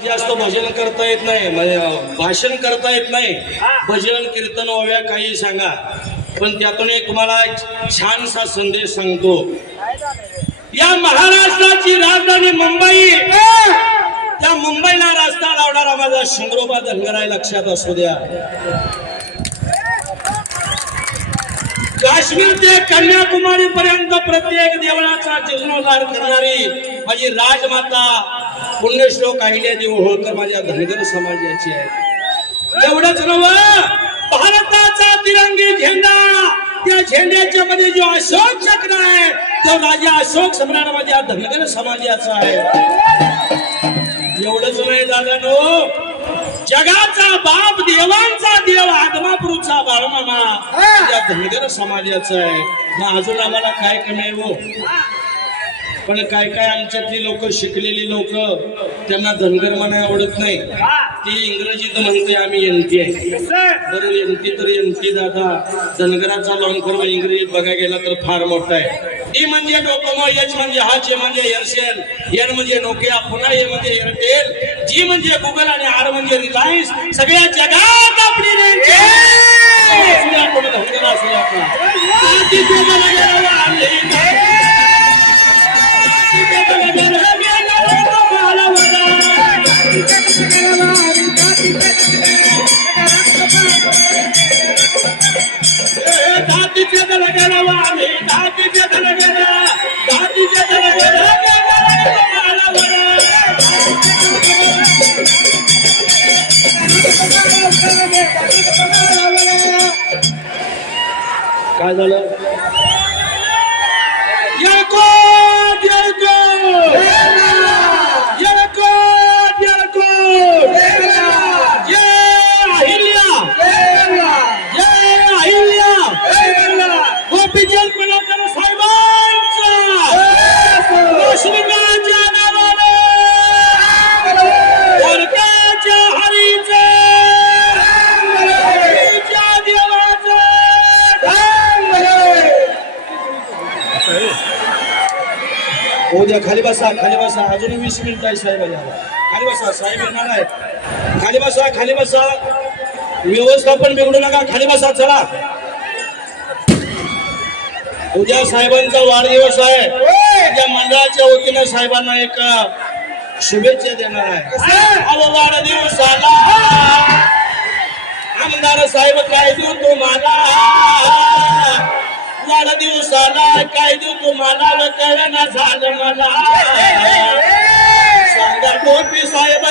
जास्त भजन करता येत नाही, म्हणजे भाषण करता येत नाही. भजन कीर्तन ओव्या काही सांगा, पण त्यातून एक तुम्हाला छानसा संदेश सांगतो. या महाराष्ट्राची राजधानी मुंबई, त्या मुंबईला रस्ता लावणारा माझा शंभरोबा धनगर आहे, लक्षात असू द्या. काश्मीर ते कन्याकुमारी पर्यंत प्रत्येक देवळाचा जीर्णोद्धार करणारी माझी राजमाता पुण्यश्लोक अहिल्यादेवी होळकर माझ्या धनगर समाजाची आहे. एवढंच नव्हे, भारताचा तिरंगी झेंडा, त्या झेंड्याच्या मध्ये जो अशोक चक्र आहे तो राजा अशोक सम्राट माझ्या धनगर समाजाचा आहे. एवढंच नाही दादानो, जगाचा बाप, देवांचा देव, आदमापूरचा बाळमामा या धनगर समाजाचा आहे. मग अजून आम्हाला काय कमी आहे हो? पण काय काय आमच्यातली लोक, शिकलेली लोक, त्यांना धनगर म्हणा आवडत नाही. ती इंग्रजीत म्हणते आम्ही एनटी आहे. बरं, एनटी तर एनटी दादा, धनगराचा लॉंग फॉर्म इंग्रजीत बघायला गेला तर फार मोठा आहे. डी म्हणजे डोकोमो, एच म्हणजे हाच, ए म्हणजे एअरसेल, एन म्हणजे नोकिया, पुन्हा ए म्हणजे एअरटेल, जी म्हणजे गुगल आणि आर म्हणजे रिलायन्स. सगळ्या जगात आपली रेंज काय झालं? उद्या खाली बसा, खाली बसा. अजून 20 मिनिट आहे साहेब. खाली बसा, साहेब येणार आहे. खाली बसा, खाली बसा. व्यवस्थापन बिघडू नका, खाली बसा. चला, उद्या साहेबांचा वाढदिवस आहे. उद्या मंडळाच्या वतीने साहेबांना एक शुभेच्छा देणार आहे. वाढदिवसाला आमदार साहेब काय देऊ तुम्हाला, वाढदिवसाला काय देऊ तुम्हाला, कळना झालं मला. सांगा टोपी साहेब